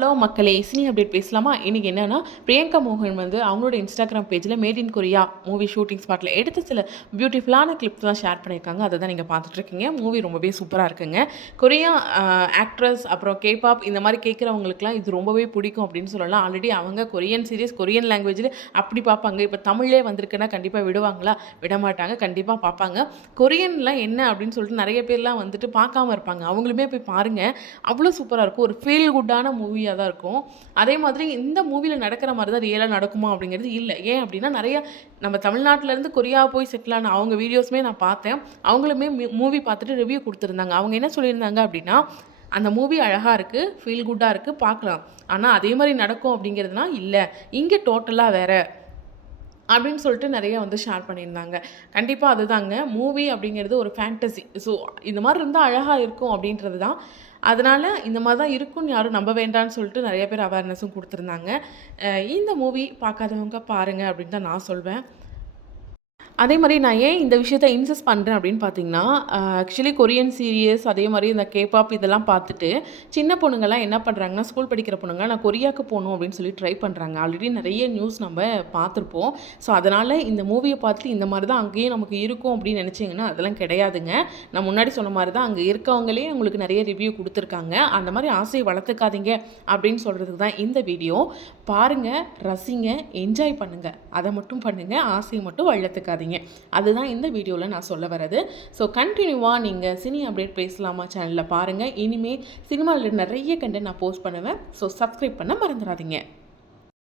Hello மக்களே, cine update பேசலாமா? இன்றைக்கி என்னென்னா, பிரியங்கா மோகன் வந்து அவங்களோட இன்ஸ்டாகிராம் பேஜில் made in Korea movie shooting ஸ்பாட்டில் எடுத்து சில பியூட்டிஃபுல்லான கிளிப்ஸ்லாம் ஷேர் பண்ணியிருக்காங்க. அதை தான் நீங்கள் பார்த்துட்ருக்கீங்க. மூவி ரொம்பவே சூப்பராக இருக்குங்க. கொரியா ஆக்ட்ரஸ் அப்புறம் கேபாப் இந்த மாதிரி கேட்குறவங்களுக்குலாம் இது ரொம்பவே பிடிக்கும் அப்படின்னு சொல்லலாம். ஆல்ரெடி அவங்க கொரியன் சீரிஸ் கொரியன் லாங்குவேஜில் அப்படி பார்ப்பாங்க. இப்போ தமிழ்லே வந்திருக்குன்னா கண்டிப்பாக விடுவாங்களா? விட மாட்டாங்க. கண்டிப்பாக பார்ப்பாங்க. கொரியன்லாம் என்ன அப்படின்னு சொல்லிட்டு நிறைய பேர்லாம் வந்துட்டு பார்க்காம இருப்பாங்க. அவங்களுமே போய் பாருங்கள். அவ்வளோ சூப்பராக இருக்கும். ஒரு ஃபீல் குட்டான மூவி தான் இருக்கும். அதே மாதிரி இந்த மூவியில் நடக்கிற மாதிரி தான் ரியலாக நடக்குமா அப்படிங்கிறது இல்லை. ஏன் அப்படின்னா, நிறைய நம்ம தமிழ்நாட்டிலேருந்து கொரியா போய் செட்டில் ஆன அவங்க வீடியோஸுமே நான் பார்த்தேன். அவங்களுமே மூவி பார்த்துட்டு ரிவ்யூ கொடுத்துருந்தாங்க. அவங்க என்ன சொல்லியிருந்தாங்க அப்படின்னா, அந்த மூவி அழகாக இருக்குது, ஃபீல் குட்டாக இருக்குது, பார்க்கலாம். ஆனால் அதே மாதிரி நடக்கும் அப்படிங்கிறதுனா இல்லை, இங்கே டோட்டலாக வேறு அப்படின்னு சொல்லிட்டு நிறைய வந்து ஷேர் பண்ணியிருந்தாங்க. கண்டிப்பாக அதுதாங்க மூவி அப்படிங்கிறது ஒரு ஃபேண்டசி. ஸோ இந்த மாதிரி இருந்தால் அழகாக இருக்கும் அப்படின்றது தான். அதனால் இந்த மாதிரி தான் இருக்கும்னு யாரும் நம்ப வேண்டாம்னு சொல்லிட்டு நிறைய பேர் அவேர்னஸும் கொடுத்துருந்தாங்க. இந்த மூவி பார்க்காதவங்க பாருங்கள் அப்படின்னு தான் நான் சொல்வேன். அதே மாதிரி நான் ஏன் இந்த விஷயத்த இன்சிஸ்ட் பண்ணுறேன் அப்படின்னு பார்த்தீங்கன்னா, ஆக்சுவலி கொரியன் சீரியஸ் அதே மாதிரி இந்த கேபாப் இதெல்லாம் பார்த்துட்டு சின்ன பொண்ணுங்கள்லாம் என்ன பண்ணுறாங்கன்னா, ஸ்கூல் படிக்கிற பொண்ணுங்க நான் கொரியாவுக்கு போகணும் அப்படின்னு சொல்லி ட்ரை பண்ணுறாங்க. ஆல்ரெடி நிறைய நியூஸ் நம்ம பார்த்துருப்போம். ஸோ அதனால் இந்த மூவியை பார்த்துட்டு இந்த மாதிரி தான் அங்கேயும் நமக்கு இருக்கும் அப்படின்னு நினச்சிங்கன்னா அதெல்லாம் கிடையாதுங்க. நான் முன்னாடி சொன்ன மாதிரி தான் அங்கே இருக்கவங்களே உங்களுக்கு நிறைய ரிவ்யூ கொடுத்துருக்காங்க. அந்த மாதிரி ஆசையை வளர்த்துக்காதீங்க அப்படின்னு சொல்கிறதுக்கு தான் இந்த வீடியோ. பாருங்கள், ரசிங்க, என்ஜாய் பண்ணுங்கள். அதை மட்டும் பண்ணுங்கள். ஆசையை மட்டும் வளர்த்துக்காதீங்க. அதுதான் இந்த வீடியோவில் நான் சொல்ல வரது. ஸோ கண்டினியூவாக நீங்கள் சினி அப்டேட் பேசலாமா சேனலில் பாருங்கள். இனிமேல் சினிமாவில் நிறைய கண்டென்ட் நான் போஸ்ட் பண்ணுவேன். ஸோ சப்ஸ்கிரைப் பண்ண மறந்துடாதீங்க.